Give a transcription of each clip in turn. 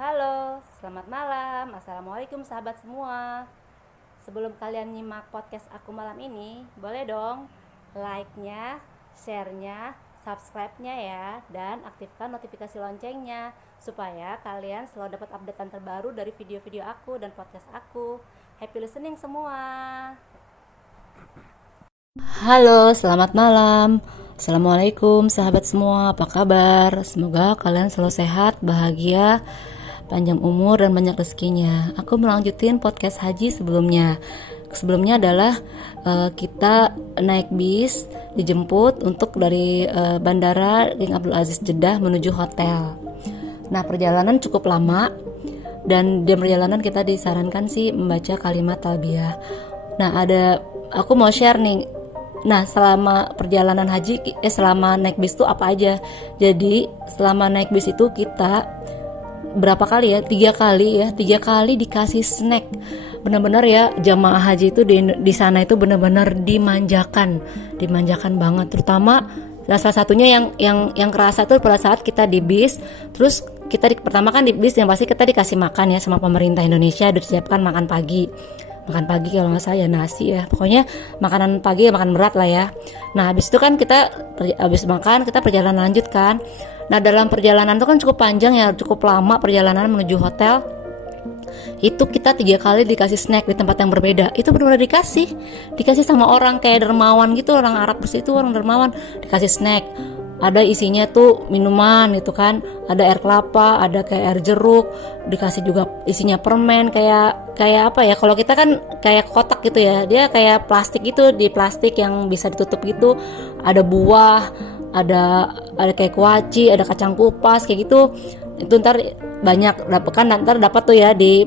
Halo, selamat malam. Assalamualaikum sahabat semua. Sebelum kalian nyimak podcast aku malam ini, boleh dong like-nya, share-nya, subscribe-nya ya, dan aktifkan notifikasi loncengnya supaya kalian selalu dapat updatean terbaru dari video-video aku dan podcast aku. Happy listening semua. Halo, selamat malam. Assalamualaikum sahabat semua, apa kabar? Semoga kalian selalu sehat, bahagia, panjang umur dan banyak rezekinya. Aku melanjutin podcast haji sebelumnya. Sebelumnya adalah kita naik bis, dijemput untuk dari Bandara King Abdul Aziz Jeddah menuju hotel. Nah, perjalanan cukup lama dan di perjalanan kita disarankan sih membaca kalimat talbiyah. Nah, aku mau share nih. Nah, selama perjalanan haji, selama naik bis itu apa aja? Jadi, selama naik bis itu kita berapa kali ya? 3 kali ya. 3 kali dikasih snack. Benar-benar ya, jamaah haji itu di sana itu benar-benar dimanjakan banget. Terutama salah satunya yang kerasa tuh pada saat kita di bis, terus pertama kan di bis yang pasti kita dikasih makan ya sama pemerintah Indonesia, disiapkan makan pagi kalau nggak salah ya nasi ya, pokoknya makanan pagi ya, makan berat lah ya. Nah, habis itu kan habis makan kita perjalanan lanjut kan. Nah, dalam perjalanan itu kan cukup panjang ya, cukup lama perjalanan menuju hotel. Itu kita 3 kali dikasih snack di tempat yang berbeda. Itu benar-benar dikasih sama orang kayak dermawan gitu, orang Arab itu orang dermawan, dikasih snack. Ada isinya tuh minuman gitu kan, ada air kelapa, ada kayak air jeruk, dikasih juga isinya permen kayak apa ya, kalau kita kan kayak kotak gitu ya, dia kayak plastik gitu, di plastik yang bisa ditutup gitu. Ada buah, ada kayak kuaci, ada kacang kupas kayak gitu. Itu ntar banyak dapat tuh ya di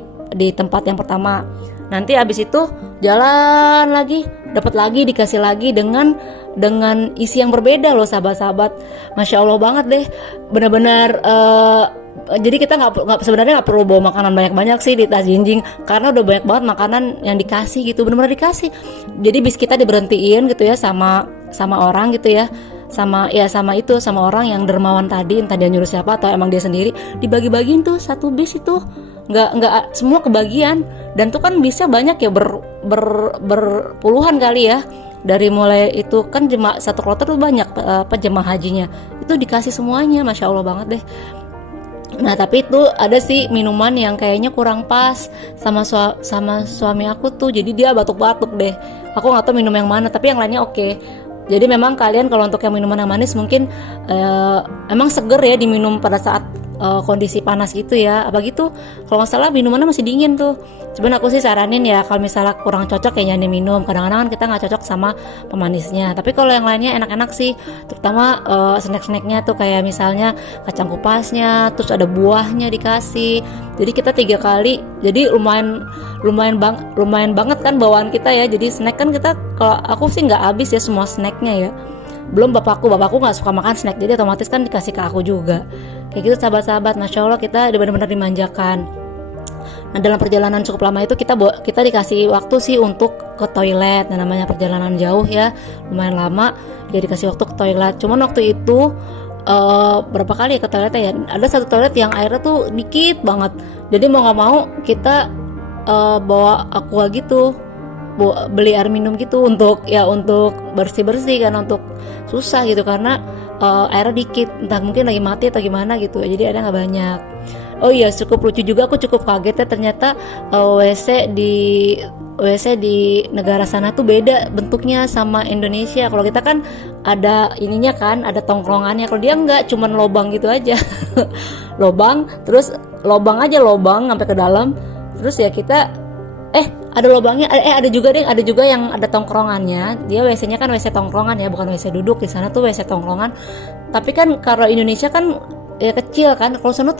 tempat yang pertama. Nanti abis itu jalan lagi, dapat lagi, dikasih lagi dengan isi yang berbeda loh sahabat-sahabat. Masya Allah banget deh, benar-benar jadi kita sebenarnya nggak perlu bawa makanan banyak-banyak sih di tas jinjing, karena udah banyak banget makanan yang dikasih gitu, benar-benar dikasih. Jadi bis kita diberhentiin gitu ya sama orang gitu ya, sama orang yang dermawan tadi, entah dia nyuruh siapa atau emang dia sendiri, dibagi-bagiin tuh satu bis itu, nggak semua kebagian. Dan tuh kan bisnya banyak ya, berpuluhan kali ya, dari mulai itu kan satu kloter tuh banyak jemaah hajinya, itu dikasih semuanya. Masya Allah banget deh. Nah, tapi itu ada sih minuman yang kayaknya kurang pas sama suami aku tuh, jadi dia batuk-batuk deh. Aku nggak tahu minum yang mana, tapi yang lainnya oke. Jadi memang kalian kalau untuk yang minuman yang manis mungkin emang seger ya diminum pada saat kondisi panas gitu ya, apa gitu. Kalau nggak salah minumannya masih dingin tuh. Cuman aku sih saranin ya, kalau misalnya kurang cocok ya jangan diminum. Kadang-kadang kan kita nggak cocok sama pemanisnya. Tapi kalau yang lainnya enak-enak sih, terutama snack-snacknya tuh kayak misalnya kacang kupasnya, terus ada buahnya dikasih. Jadi kita 3 kali, jadi lumayan banget kan bawaan kita ya. Jadi snack kan kita, kalau aku sih nggak habis ya semua snacknya ya. Belum bapakku nggak suka makan snack, jadi otomatis kan dikasih ke aku juga. Kayak gitu sahabat-sahabat, masya Allah kita benar-benar dimanjakan. Nah, dalam perjalanan cukup lama itu kita dikasih waktu sih untuk ke toilet. Nah, namanya perjalanan jauh ya, lumayan lama, dia dikasih waktu ke toilet. Cuman waktu itu berapa kali ya ke toiletnya ya, ada satu toilet yang airnya tuh dikit banget, jadi mau nggak mau kita bawa aqua gitu, beli air minum gitu untuk bersih kan, untuk susah gitu karena airnya dikit, entah mungkin lagi mati atau gimana gitu, jadi airnya nggak banyak. Oh iya, cukup lucu juga, aku cukup kaget ya, ternyata WC di negara sana tuh beda bentuknya sama Indonesia. Kalau kita kan ada ininya kan, ada tongkrongannya. Kalau dia enggak, cuman lobang gitu aja. lobang sampai ke dalam. Terus ya kita ada lubangnya, ada juga yang ada tongkrongannya. Dia WC-nya kan WC tongkrongan ya, bukan WC duduk. Di sana tuh WC tongkrongan. Tapi kan kalau Indonesia kan ya kecil kan, kalau sana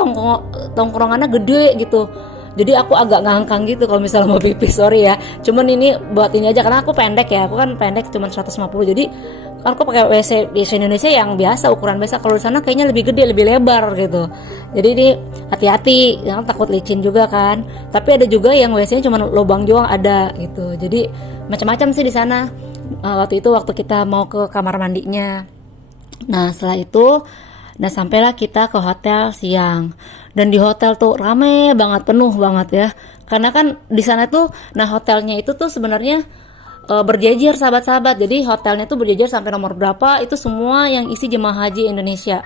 tongkrongannya gede gitu. Jadi aku agak ngangkang gitu kalau misalnya mau pipis, sorry ya. Cuman ini buat ini aja karena aku pendek ya. Aku kan pendek cuman 150. Jadi kan aku pakai WC di Indonesia yang biasa, ukuran biasa. Kalau di sana kayaknya lebih gede, lebih lebar gitu. Jadi ini hati-hati, jangan takut licin juga kan. Tapi ada juga yang WC-nya cuma lubang doang ada gitu. Jadi macam-macam sih di sana. Waktu kita mau ke kamar mandinya. Nah, setelah itu Nah, sampailah kita ke hotel siang. Dan di hotel tuh rame banget, penuh banget ya. Karena kan di sana tuh, nah hotelnya itu tuh sebenarnya berjejer sahabat-sahabat. Jadi hotelnya tuh berjejer sampai nomor berapa itu semua yang isi jemaah haji Indonesia.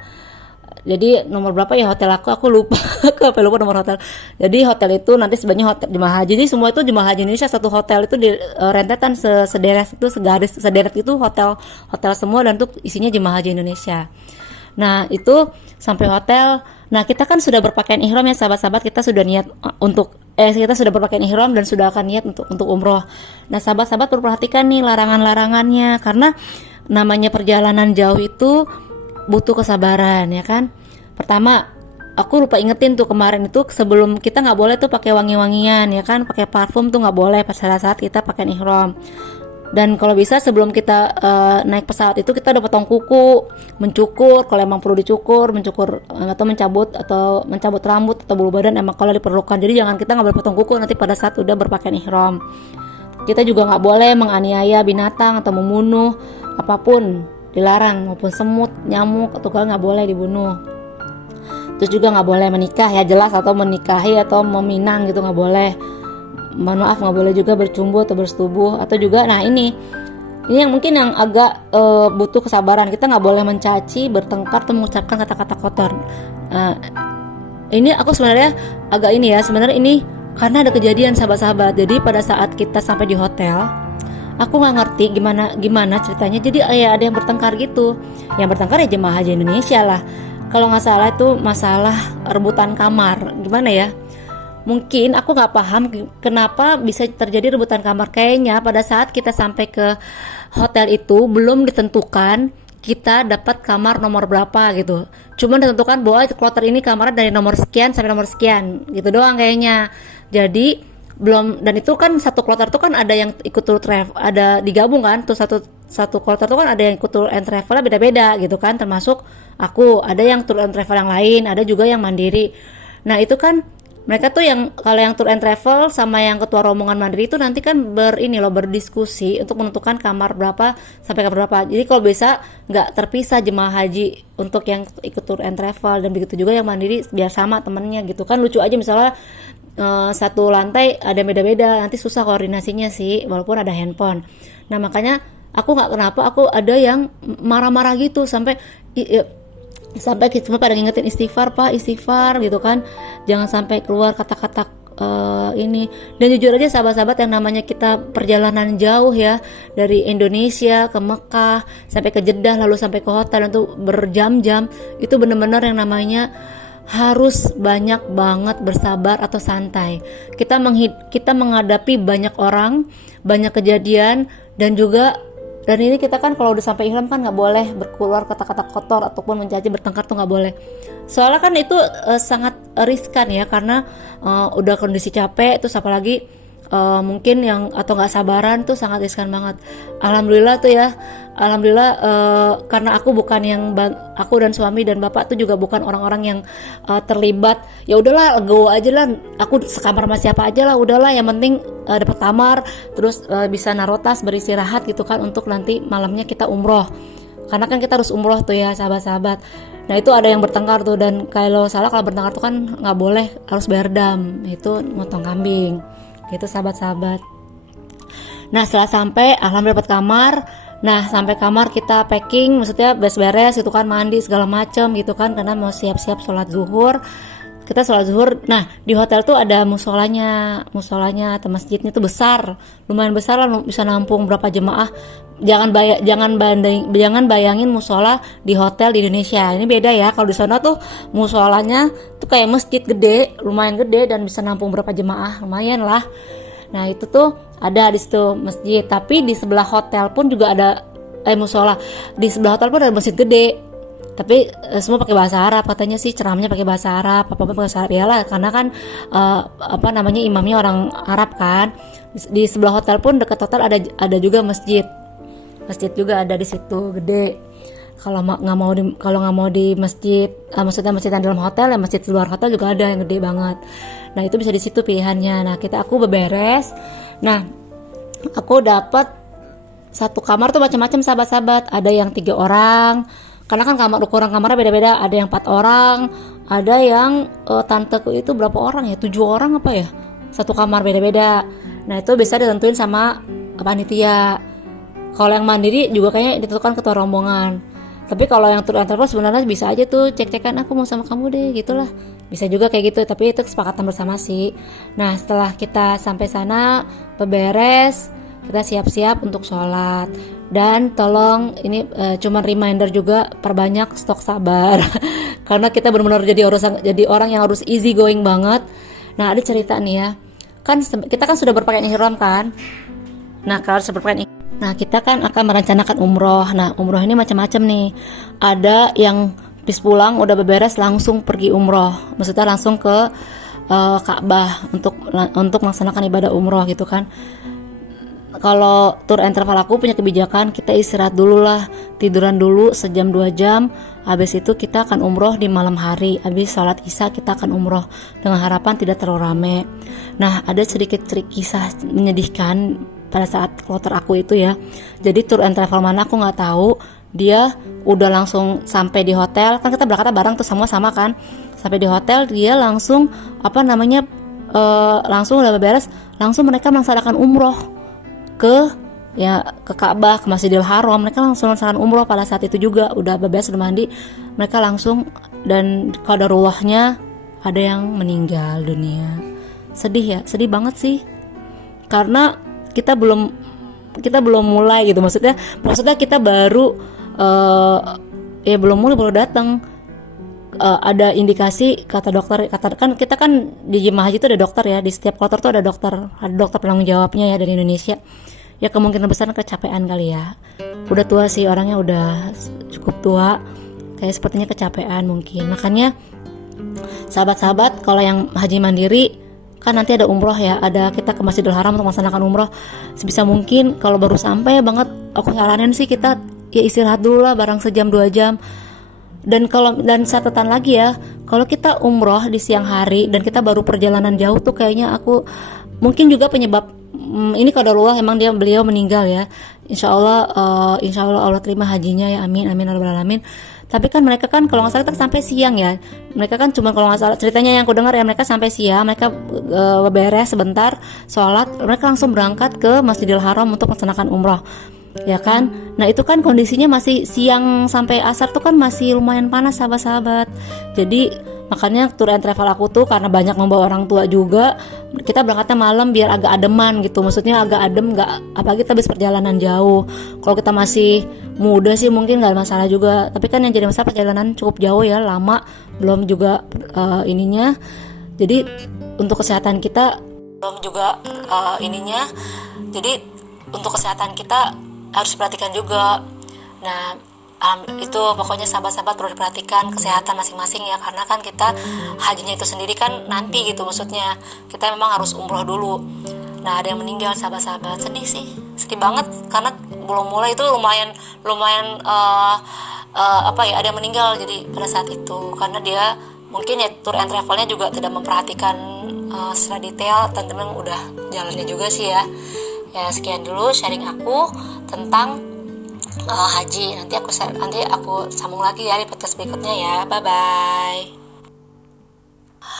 Jadi nomor berapa ya hotel aku lupa. Aku lupa nomor hotel. Jadi hotel itu nanti sebenarnya hotel jemaah haji. Jadi semua itu jemaah haji Indonesia, satu hotel itu di rentetan sederet itu, sederet itu hotel semua, dan tuh isinya jemaah haji Indonesia. Nah, itu sampai hotel. Nah, kita kan sudah berpakaian ihram ya sahabat-sahabat, kita sudah niat kita sudah berpakaian ihram dan sudah akan niat untuk umroh. Nah, sahabat-sahabat perlu perhatikan nih larangan-larangannya, karena namanya perjalanan jauh itu butuh kesabaran ya kan. Pertama, aku lupa ingetin tuh kemarin itu, sebelum kita nggak boleh tuh pakai wangi-wangian ya kan, pakai parfum tuh nggak boleh pas saat kita pakai ihram. Dan kalau bisa sebelum kita naik pesawat itu kita udah potong kuku, mencukur kalau emang perlu dicukur, atau mencabut rambut atau bulu badan emang kalau diperlukan. Jadi kita nggak boleh potong kuku nanti pada saat udah berpakaian ihram. Kita juga nggak boleh menganiaya binatang atau membunuh apapun, dilarang, maupun semut, nyamuk atau nggak boleh dibunuh. Terus juga nggak boleh menikah ya jelas, atau menikahi atau meminang gitu nggak boleh. Maaf, nggak boleh juga bercumbu atau bersetubuh, atau juga nah ini yang mungkin yang agak butuh kesabaran, kita nggak boleh mencaci, bertengkar atau mengucapkan kata-kata kotor. Ini aku sebenarnya agak ini ya, sebenarnya ini karena ada kejadian sahabat-sahabat. Jadi pada saat kita sampai di hotel, aku nggak ngerti gimana ceritanya. Jadi ada yang bertengkar gitu. Yang bertengkar ya jemaah haji Indonesia lah. Kalau nggak salah itu masalah rebutan kamar. Gimana ya? Mungkin aku nggak paham kenapa bisa terjadi rebutan kamar. Kayaknya pada saat kita sampai ke hotel itu belum ditentukan kita dapat kamar nomor berapa gitu. Cuma ditentukan bahwa kloter ini kamarnya dari nomor sekian sampai nomor sekian gitu doang kayaknya. Jadi belum, dan itu kan satu kloter itu kan ada yang ikut tour travel, ada digabung kan tuh, satu kloter itu kan ada yang ikut tour and travel beda-beda gitu kan, termasuk aku, ada yang tour and travel yang lain, ada juga yang mandiri. Nah itu kan mereka tuh yang kalau yang tour and travel sama yang ketua rombongan mandiri itu nanti kan berdiskusi untuk menentukan kamar berapa sampai kamar berapa. Jadi kalau bisa nggak terpisah jemaah haji untuk yang ikut tour and travel, dan begitu juga yang mandiri biar sama temennya gitu kan. Lucu aja misalnya satu lantai ada beda-beda, nanti susah koordinasinya sih walaupun ada handphone. Nah makanya aku nggak kenapa aku ada yang marah-marah gitu sampai kita semua pada ngingetin istighfar pak, istighfar gitu kan, jangan sampai keluar kata-kata ini. Dan jujur aja sahabat-sahabat, yang namanya kita perjalanan jauh ya, dari Indonesia ke Mekah sampai ke Jeddah lalu sampai ke hotel itu berjam-jam, itu benar-benar yang namanya harus banyak banget bersabar atau santai. Kita menghadapi banyak orang, banyak kejadian, dan ini kita kan kalau udah sampai ihram kan nggak boleh berkeluar kata-kata kotor ataupun mencaci, bertengkar tuh nggak boleh. Soalnya kan itu sangat riskan ya, karena udah kondisi capek, terus apalagi mungkin yang atau nggak sabaran tuh sangat riskan banget. Alhamdulillah karena aku dan suami dan bapak tuh juga bukan orang-orang yang terlibat. Ya udahlah, legowo aja lah, aku sekamar sama siapa aja lah, udahlah yang penting dapat kamar, terus bisa naruh tas beristirahat gitu kan, untuk nanti malamnya kita umroh. Karena kan kita harus umroh tuh ya sahabat-sahabat. Nah itu ada yang bertengkar tuh, dan kalau bertengkar tuh kan nggak boleh, harus bayar dam, itu motong kambing gitu sahabat-sahabat. Nah setelah sampai alhamdulillah dapat kamar. Nah sampai kamar kita packing, maksudnya beres-beres gitu kan, mandi segala macem gitu kan, karena mau siap-siap sholat zuhur. Kita sholat zuhur. Nah di hotel tuh ada musolanya atau masjidnya tuh besar, lumayan besar lah, bisa nampung berapa jemaah. Jangan bayangin musola di hotel di Indonesia. Ini beda ya. Kalau di sana tuh musolanya tuh kayak masjid gede, lumayan gede, dan bisa nampung berapa jemaah, lumayan lah. Nah itu tuh ada di situ masjid. Tapi di sebelah hotel pun juga ada musola. Di sebelah hotel pun ada masjid gede. Tapi semua pakai bahasa Arab, katanya sih ceramahnya pakai bahasa Arab, apa-apa pakai bahasa Arab ya lah, karena kan imamnya orang Arab kan. Di sebelah hotel pun dekat hotel ada juga masjid juga ada di situ gede. Kalau nggak mau di masjid, maksudnya masjid yang dalam hotel, ya masjid di luar hotel juga ada yang gede banget. Nah itu bisa di situ pilihannya. Nah aku beberes. Nah aku dapat satu kamar tuh macam-macam sahabat-sahabat. Ada yang 3 orang, karena kan ukuran kamarnya beda-beda, ada yang 4 orang, ada yang tanteku itu berapa orang ya, 7 orang apa ya, satu kamar beda-beda. Nah itu bisa ditentuin sama panitia. Kalau yang mandiri juga kayaknya ditentukan ketua rombongan. Tapi kalau yang tour and travel sebenarnya bisa aja tuh cek-cekan, aku mau sama kamu deh gitulah, bisa juga kayak gitu, tapi itu kesepakatan bersama sih. Nah setelah kita sampai sana beberes, kita siap-siap untuk sholat. Dan tolong ini cuman reminder juga, perbanyak stok sabar karena kita benar-benar jadi orang yang harus easy going banget. Nah ada cerita nih ya, kan kita kan sudah berpakaian ihram kan. Nah kalau berpakaian nah kita kan akan merencanakan umroh. Nah umroh ini macam-macam nih, ada yang habis pulang udah beberes langsung pergi umroh, maksudnya langsung ke Ka'bah untuk melaksanakan ibadah umroh gitu kan. Kalau tour and travel aku punya kebijakan, kita istirahat dulu lah, tiduran dulu sejam 2 jam, habis itu kita akan umroh di malam hari, habis sholat isya kita akan umroh dengan harapan tidak terlalu rame. Nah ada sedikit kisah menyedihkan pada saat kloter aku itu ya. Jadi tour and travel mana aku nggak tahu, dia udah langsung sampai di hotel, kan kita berangkat bareng tuh sama-sama kan, sampai di hotel dia langsung langsung udah beres, langsung mereka melaksanakan umroh ke Ka'bah, ke Masjidil Haram. Mereka langsung melaksanakan umroh pada saat itu juga, udah beberes, udah mandi, mereka langsung, dan qadarullahnya ada yang meninggal dunia. Sedih ya, sedih banget sih, karena kita belum mulai gitu, maksudnya kita baru belum mulai, baru datang. Ada indikasi, kata dokter, kan kita kan di jemaah haji itu ada dokter ya, di setiap kloter tuh ada dokter penanggung jawabnya ya dari Indonesia. Ya kemungkinan besar kecapean kali ya, udah tua sih orangnya, udah cukup tua, kayak sepertinya kecapean mungkin. Makanya sahabat-sahabat, kalau yang haji mandiri kan nanti ada umroh ya, ada kita ke Masjidil Haram untuk melaksanakan umroh. Sebisa mungkin kalau baru sampai banget, aku saranin sih kita ya istirahat dulu lah, barang sejam 2 jam. Dan catatan lagi ya, kalau kita umroh di siang hari dan kita baru perjalanan jauh tuh kayaknya aku mungkin juga penyebab ini qadarullah, emang beliau meninggal ya. Insya Allah Allah terima hajinya ya, amin amin ya rabbal alamin. Tapi kan mereka kan kalau nggak salah sampai siang ya, mereka kan cuma, kalau nggak salah ceritanya yang aku dengar ya, mereka sampai siang, mereka beres sebentar sholat, mereka langsung berangkat ke Masjidil Haram untuk melaksanakan umroh ya kan. Nah itu kan kondisinya masih siang sampai asar tuh kan masih lumayan panas sahabat-sahabat. Jadi makanya tour and travel aku tuh karena banyak membawa orang tua juga, kita berangkatnya malam biar agak ademan gitu, maksudnya agak adem, nggak, apalagi kita habis perjalanan jauh. Kalau kita masih muda sih mungkin nggak masalah juga, tapi kan yang jadi masalah perjalanan cukup jauh ya, lama, belum juga ininya. Jadi untuk kesehatan kita belum juga jadi untuk kesehatan kita harus diperhatikan juga. Nah itu pokoknya sahabat-sahabat perlu diperhatikan kesehatan masing-masing ya, karena kan kita hajinya itu sendiri kan nanti gitu, maksudnya kita memang harus umroh dulu. Nah ada yang meninggal sahabat-sahabat, sedih banget, karena belum mulai itu lumayan ada yang meninggal jadi pada saat itu, karena dia mungkin ya tour and travelnya juga tidak memperhatikan secara detail, dan memang udah jalannya juga sih ya. Ya sekian dulu sharing aku tentang haji. Nanti aku sambung lagi ya di podcast berikutnya ya. Bye bye.